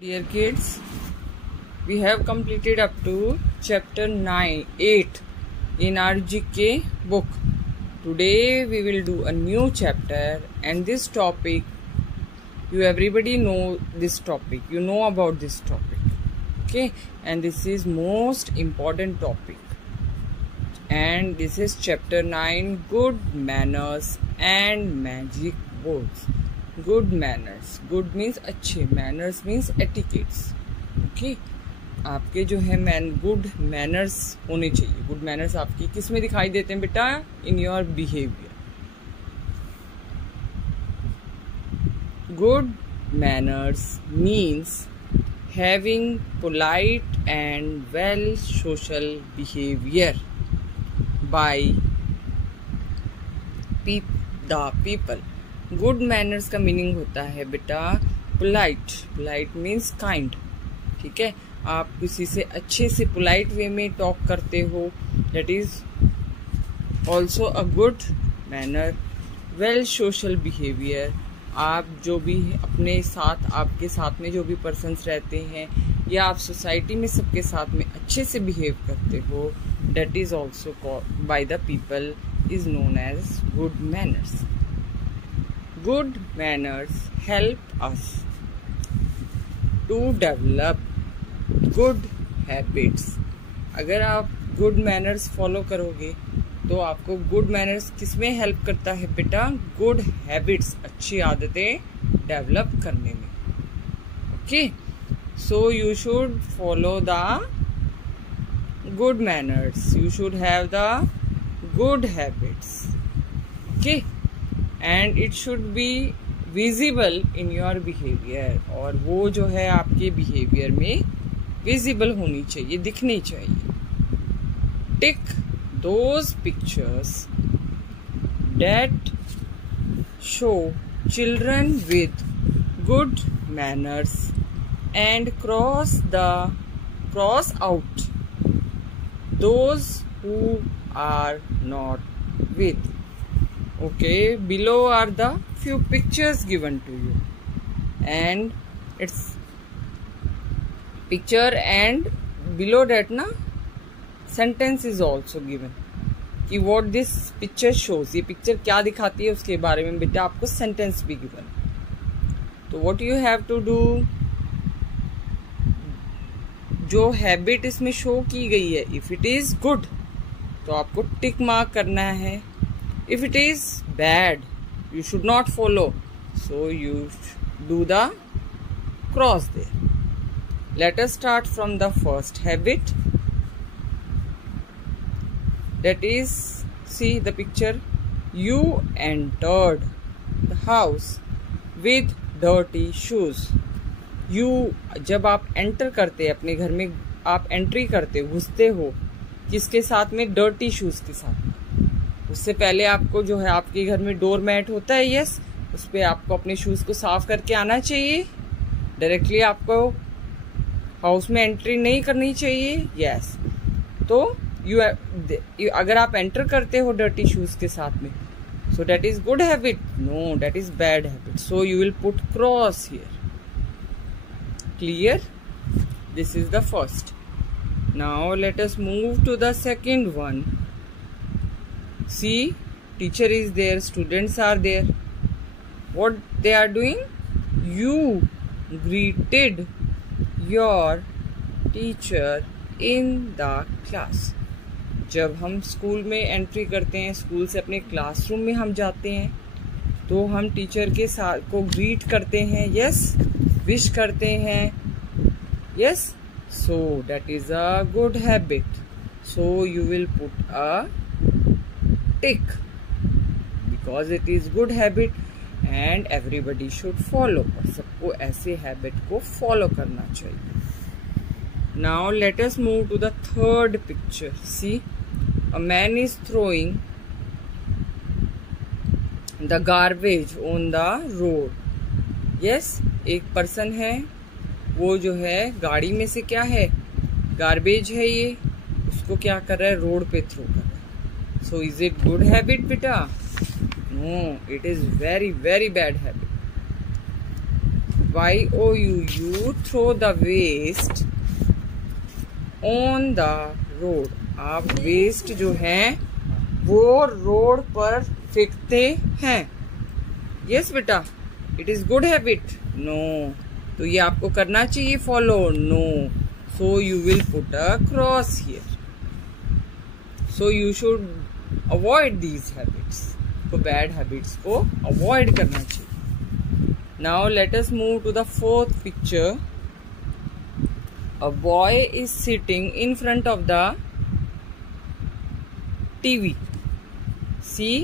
Dear kids, we have completed up to chapter 8 in our GK book. Today we will do a new chapter, and this topic, you everybody know this topic, you know about this topic, okay, and this is most important topic, and this is chapter 9, good manners and magic words. Good manners, good means अच्छे, manners means etiquettes, okay. आपके जो है good manners होने चाहिए। Good manners आपकी किस में दिखाई देते हैं बेटा? In your behaviour. Good manners means having polite and well social behaviour bye the people. Good manners का मीनिंग होता है बेटा पोलाइट। पोलाइट मीन्स काइंड, ठीक है। आप किसी से अच्छे से पोलाइट वे में टॉक करते हो, that is also a good manner. Well social behaviour, आप जो भी अपने साथ, आपके साथ में जो भी पर्सन्स रहते हैं या आप सोसाइटी में सबके साथ में अच्छे से बिहेव करते हो, that is also by the people is known as good manners. Good manners help us to develop good habits. अगर आप good manners follow करोगे तो आपको good manners किसमें help करता है बेटा? Good habits, अच्छी आदतें develop करने में, okay? So you should follow the good manners. You should have the good habits, okay? And it should be visible in your behaviour, और वो जो है आपके बिहेवियर में विजिबल होनी चाहिए, दिखनी चाहिए। Tick those pictures that show children with good manners and cross out those who are not with. Okay, below are the few pictures given to you, and it's picture, and below that na sentence is also given कि what this picture shows, ये picture क्या दिखाती है उसके बारे में बेटा आपको sentence भी given। तो what you have to do, जो habit इसमें show की गई है, if it is good तो आपको tick mark करना है। If it is bad, you should not follow, so you do the cross there. Let us start from the first habit. That is, see the picture. You entered the house with dirty shoes. You, जब आप enter करते हैं अपने घर में, आप entry करते हो, घुसते हो किसके साथ में? dirty shoes के साथ। उससे पहले आपको जो है आपके घर में डोर मैट होता है, यस, उस पर आपको अपने शूज को साफ करके आना चाहिए। डायरेक्टली आपको हाउस में एंट्री नहीं करनी चाहिए, यस। तो अगर आप एंटर करते हो डर्टी शूज के साथ में, so that is good habit? No, that is bad habit. So you will put cross here. Clear? This is the first. Now let us move to the second one. See, teacher is there, students are there. What they are doing? You greeted your teacher in the class. जब हम school में entry करते हैं, school से अपने classroom में हम जाते हैं, तो हम टीचर के साथ को ग्रीट करते हैं, यस, विश करते हैं, yes. So that is a good habit. So you will put a tick because it is good habit and everybody should follow, और सबको ऐसे हैबिट को फॉलो करना चाहिए। Now let us move to the third picture. See, a man is throwing the garbage on the road. Yes, एक person है, वो जो है गाड़ी में से क्या है, गार्बेज है, ये उसको क्या कर रहा है, रोड पे थ्रो कर रहा है। So is it good habit beta? No, it is very very bad habit. YOU, you throw the waste on the road. आप वेस्ट जो है वो रोड पर फेंकते हैं. यस बेटा, it is good habit. No, तो ये आपको करना चाहिए follow. No, so you will put a cross here. So you should avoid these habits. तो बैड हैबिट्स को अवॉइड करना चाहिए. Now let us move to the fourth picture. A boy is sitting in front of the TV. See,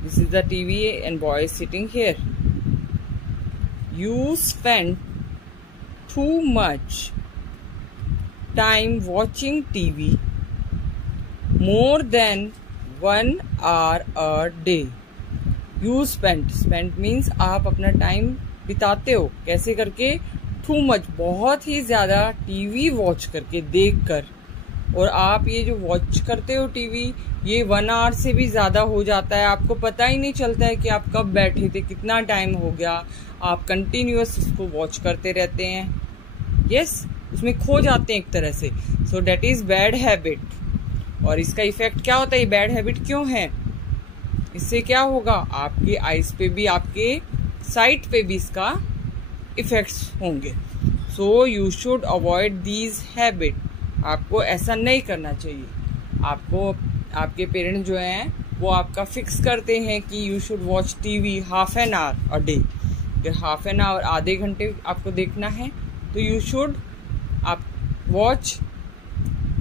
this is the TV and boy is sitting here. You spend too much time watching TV, more than 1 hour a day. You spend means आप अपना time बिताते हो. कैसे करके? Too much, बहुत ही ज्यादा TV watch करके, देख कर. और आप ये जो वॉच करते हो टीवी, ये 1 आवर से भी ज्यादा हो जाता है. आपको पता ही नहीं चलता है कि आप कब बैठे थे, कितना टाइम हो गया. आप कंटिन्यूअस उसको वॉच करते रहते हैं. यस, उसमें खो जाते हैं एक तरह से. सो डेट इज बैड हैबिट. और इसका इफेक्ट क्या होता है? ये बैड हैबिट क्यों है? इससे क्या होगा? आपकी आईज पे भी, आपके साइट पे भी इसका इफेक्ट्स होंगे. सो you should avoid these habit. आपको ऐसा नहीं करना चाहिए. आपको आपके पेरेंट्स जो हैं वो आपका फिक्स करते हैं कि you should watch TV half an hour a day. अगर हाफ एन आवर, आधे घंटे आपको देखना है तो यू शुड आप वॉच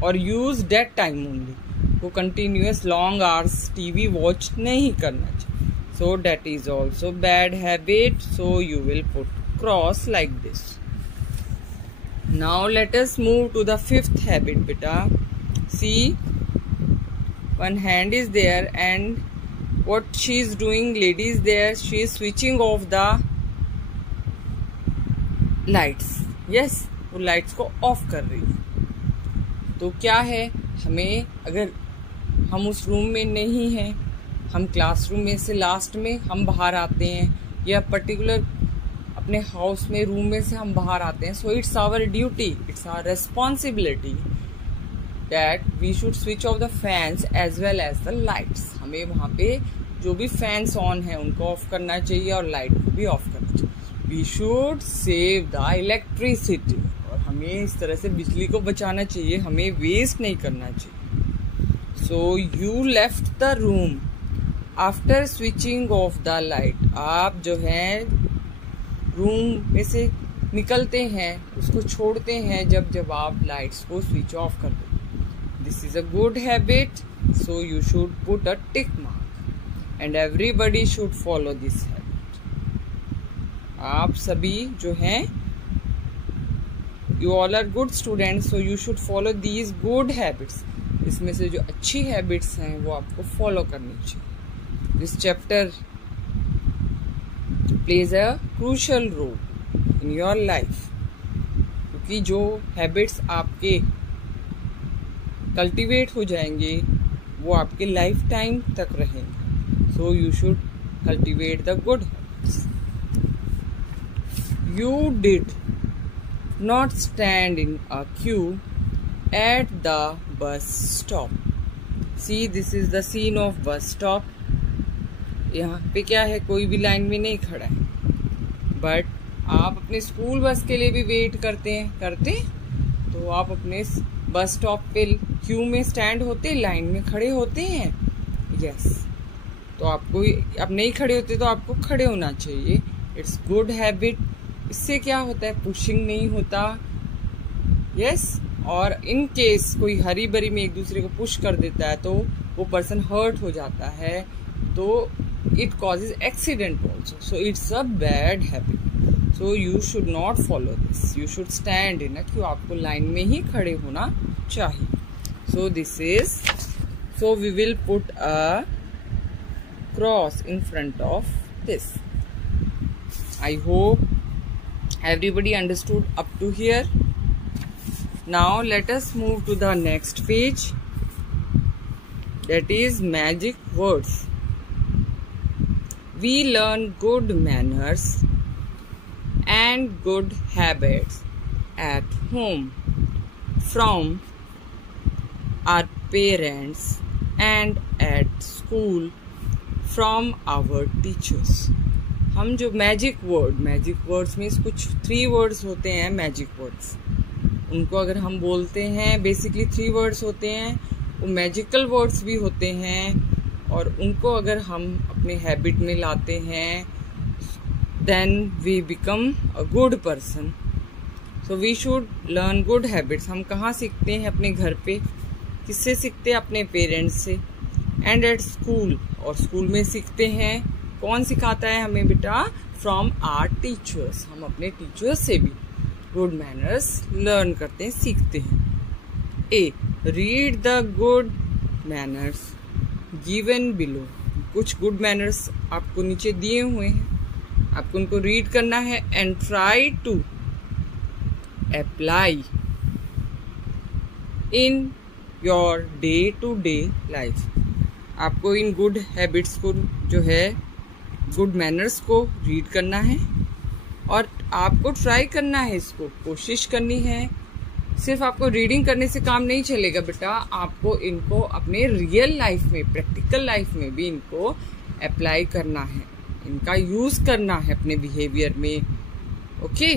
और यूज दैट टाइम ओनली. को continuous long hours TV watch नहीं करना चाहिए. So that is also bad habit. So you will put cross like this. Now let us move to the fifth habit. बेटा, see, one hand is there and what she is doing, lady is there, she is switching off the lights. yes, वो lights को of कर रही है. तो क्या है, हमें, अगर हम उस रूम में नहीं हैं, हम क्लासरूम में से लास्ट में हम बाहर आते हैं, या पर्टिकुलर अपने हाउस में रूम में से हम बाहर आते हैं. So it's our duty, it's our responsibility that we should switch off the fans as well as the lights. हमें वहाँ पे जो भी फैंस ऑन है उनको ऑफ करना चाहिए और लाइट को भी ऑफ करना चाहिए. We should save the electricity. और हमें इस तरह से बिजली को बचाना चाहिए, हमें वेस्ट नहीं करना चाहिए. So you left the room after switching off the light. आप जो है रूम में से निकलते हैं, उसको छोड़ते हैं जब आप लाइट्स को स्विच ऑफ कर दो. This is a good habit. So you should put a tick mark and everybody should follow this habit. आप सभी जो हैं, you all are good students, so you should follow these good habits. इसमें से जो अच्छी हैबिट्स हैं वो आपको फॉलो करनी चाहिए. This chapter plays a crucial role in your life, क्योंकि जो हैबिट्स आपके कल्टीवेट हो जाएंगे वो आपके लाइफ टाइम तक रहेंगे. सो you should cultivate the good habits. You did not stand in a Q at the bus stop. See, this is the scene of bus stop. यहाँ पे क्या है, कोई भी लाइन में नहीं खड़ा है, बट आप अपने स्कूल बस के लिए भी वेट करते हैं. तो आप अपने बस स्टॉप पे क्यू में स्टैंड होते, लाइन में खड़े होते हैं. यस, तो आपको, आप नहीं खड़े होते तो आपको खड़े होना चाहिए. It's good habit. इससे क्या होता है, पुशिंग नहीं होता. यस, और इन केस कोई हरी बरी में एक दूसरे को पुश कर देता है तो वो पर्सन हर्ट हो जाता है, तो it causes accident also. So it's a bad habit. So you should not follow this. You should stand in a queue. आपको लाइन में ही खड़े होना चाहिए. So this is, so we will put a cross in front of this. I hope everybody understood up to here. Now let us move to the next page, that is magic words. We learn good manners and good habits at home from our parents and at school from our teachers. हम जो magic words means कुछ 3 words होते हैं magic words, उनको अगर हम बोलते हैं बेसिकली 3 वर्ड्स होते हैं, वो मैजिकल वर्ड्स भी होते हैं, और उनको अगर हम अपने हैबिट में लाते हैं then we become a good person. So we should learn good habits. हम कहाँ सीखते हैं? अपने घर पे. किससे सीखते हैं? अपने पेरेंट्स से. एंड एट स्कूल, और स्कूल में सीखते हैं. कौन सिखाता है हमें बेटा? From our teachers. हम अपने टीचर्स से भी गुड मैनर्स लर्न करते हैं, सीखते हैं. A, read the good manners given below. कुछ गुड मैनर्स आपको नीचे दिए हुए हैं, आपको उनको रीड करना है. And try to apply in your day to day life. आपको इन गुड हैबिट्स को जो है गुड मैनर्स को रीड करना है और आपको ट्राई करना है, इसको कोशिश करनी है. सिर्फ आपको रीडिंग करने से काम नहीं चलेगा बेटा, आपको इनको अपने रियल लाइफ में, प्रैक्टिकल लाइफ में भी इनको अप्लाई करना है, इनका यूज करना है अपने बिहेवियर में. Okay.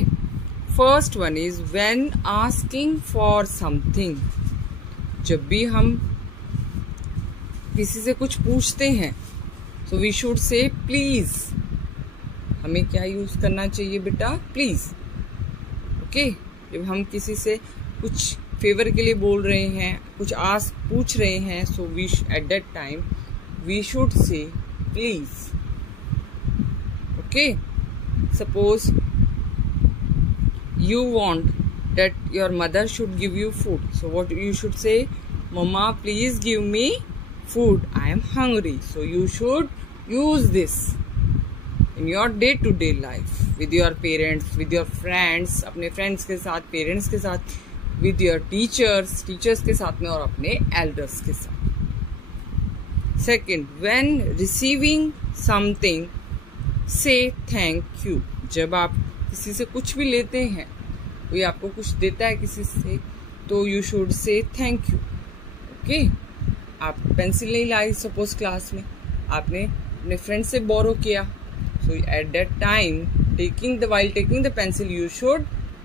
First one is when asking for something. जब भी हम किसी से कुछ पूछते हैं so we should say please. हमें क्या यूज करना चाहिए बेटा? प्लीज. ओके. जब हम किसी से कुछ फेवर के लिए बोल रहे हैं, कुछ पूछ रहे हैं, so we at that time we should say please. Okay. Suppose you want that your mother should give you food, so what you should say? Mama, please give me food, I am hungry. So you should use this in your day to day life with your parents, with your friends, अपने friends के साथ, parents के साथ, with your teachers के साथ में, और अपने elders के साथ. Second, when receiving something say thank you. जब आप किसी से कुछ भी लेते हैं, कोई आपको कुछ देता है किसी से, तो यू शुड से थैंक यू. ओके. आप पेंसिल नहीं लाई सपोज क्लास में, आपने अपने फ्रेंड से बोरो किया, so at that time while taking the pencil you should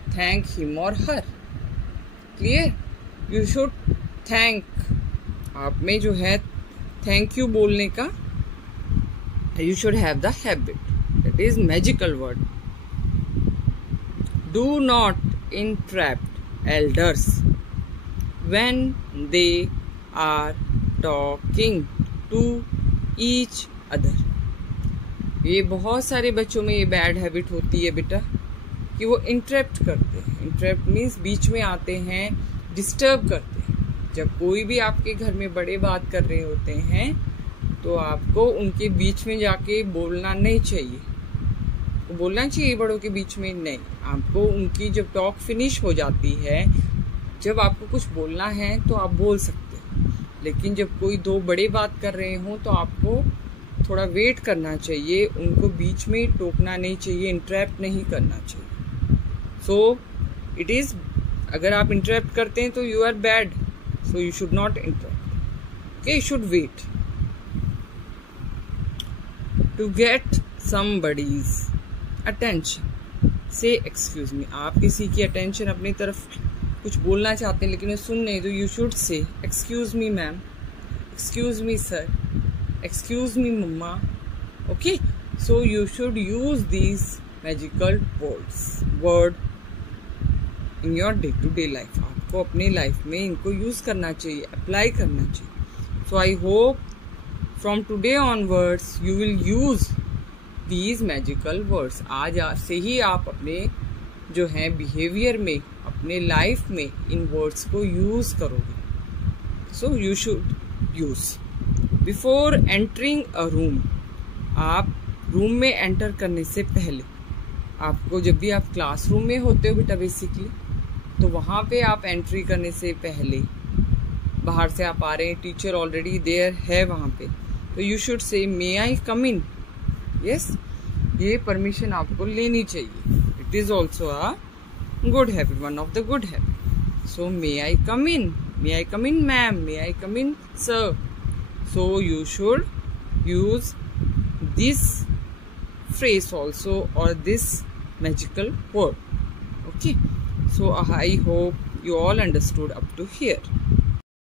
thank him और her. Clear? You should thank. आप में जो है थैंक यू बोलने का, you should have the habit. That is magical word. Do not interrupt elders when they are talking to each other. ये बहुत सारे बच्चों में ये बैड हैबिट होती है बेटा कि वो इंटरप्ट करते हैं. इंटरप्ट मीन्स बीच में आते हैं, डिस्टर्ब करते हैं. जब कोई भी आपके घर में बड़े बात कर रहे होते हैं तो आपको उनके बीच में जाके बोलना नहीं चाहिए. बोलना चाहिए बड़ों के बीच में नहीं. आपको उनकी जब टॉक फिनिश हो जाती है, जब आपको कुछ बोलना है तो आप बोल सकते हैं, लेकिन जब कोई 2 बड़े बात कर रहे हो तो आपको थोड़ा वेट करना चाहिए, उनको बीच में टोकना नहीं चाहिए, इंटरप्ट नहीं करना चाहिए. सो इट इज, अगर आप इंटरप्ट करते हैं तो you are bad, so you should not interrupt. Okay. You should wait. To get somebody's attention say excuse me. आप किसी की अटेंशन अपनी तरफ कुछ बोलना चाहते हैं लेकिन वो सुन नहीं, तो you should say excuse me ma'am, excuse me sir, excuse me mamma. Okay. So you should use these magical word in your day to day life. आपको अपने लाइफ में इनको यूज करना चाहिए, अप्लाई करना चाहिए. So I hope from today onwards you will use these magical words. आज से ही आप अपने जो है बिहेवियर में, अपने लाइफ में इन वर्ड्स को यूज करोगे. सो you should use. Before entering a room. आप रूम में एंटर करने से पहले, आपको जब भी आप क्लासरूम में होते हो बेटा बेसिकली, तो वहाँ पे आप एंट्री करने से पहले, बाहर से आप आ रहे हैं, टीचर ऑलरेडी देयर है वहाँ पे, तो यू शुड से मे आई कम इन. यस, ये परमिशन आपको लेनी चाहिए. It is also a good habit, one of the good habit. So may I come in? May I come in, ma'am? May I come in, sir? So you should use this phrase also, or this magical word. Okay, so I hope you all understood up to here.